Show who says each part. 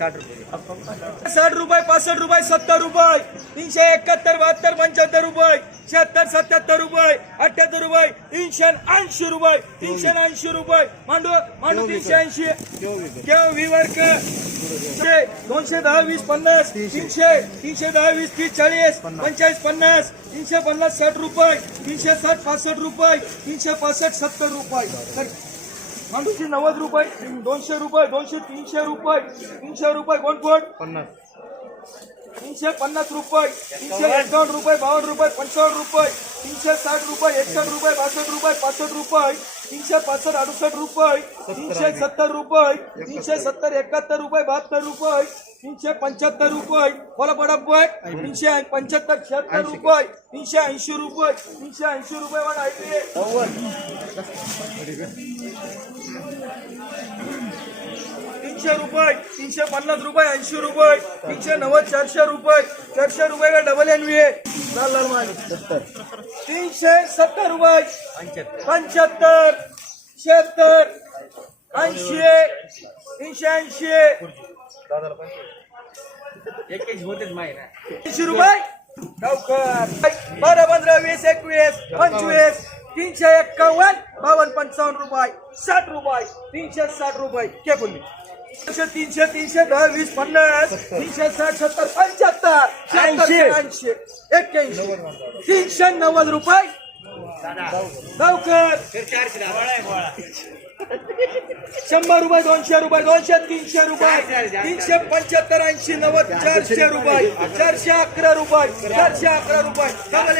Speaker 1: साठ रुपये. पासष्ट रुपये सत्तर रुपये. तीनशे एकाहत्तर बहात्तर पंच्याहत्तर रुपये. शहात्तर सत्याहत्तर रुपये. अठ्याहत्तर रुपये. तीनशे ऐंशी रुपये. तीनशे ऐंशी रुपये. मांडू मांडू तीनशे ऐंशी. विवर्क तीनशे, दोनशे दहा वीस पन्नास. तीनशे. तीनशे दहा वीस तीस चाळीस. पंचेचाळीस पन्नास. तीनशे पन्नास साठ रुपये. तीनशे साठ पासष्ट रुपये. तीनशे पासष्ट सत्तर रुपये. मांडूची नव्वद रुपये दोनशे रुपये दोनशे तीनशे रुपये तीनशे रुपये गोंडकोट तीनशे पन्नास रुपये तीनशे एकावन्न रुपये बावन्न रुपये पंचावन्न रुपये. तीनशे साठ रुपये एकसष्ट रुपये बासष्ट रुपये पासष्ट रुपये तीनशे पासष्ट अडुसष्ट रुपये तीनशे सत्तर रुपये तीनशे सत्तर एकाहत्तर रुपये बहात्तर रुपये तीनशे पंच्याहत्तर रुपये. बोला बडा रुपये तीनशे पंच्याहत्तर शहात्तर रुपये तीनशे ऐंशी रुपये तीनशे ऐंशी रुपये बघा तीनशे रुपये तीनशे पन्नास रुपये ऐंशी रुपये तीनशे नव्वद चारशे रुपये चारशे रुपये का डबल एन व्ही लाल लाल माल तीनशे सत्तर रुपये पंच्याहत्तर. शहात्तर ऐंशी तीनशे ऐंशी. ऐंशी रुपये? बारा पंधरा वीस एकवीस पंचवीस तीनशे एक्कावन्न बावन्न पंचावन्न रुपये साठ रुपये तीनशे साठ रुपये. के बोलली तीनशे तीनशे तीनशे दहा वीस पन्नास तीनशे साठ सत्तर पंच्याहत्तर ऐंशी. ऐंशी एक्क्याऐंशी. तीनशे नव्वद रुपये. लवकर. शंभर रुपये दोनशे रुपये दोनशे तीनशे रुपये तीनशे पंच्याहत्तर ऐंशी नव्वद चारशे रुपये चारशे अकरा रुपये चारशे अकरा रुपये. डबल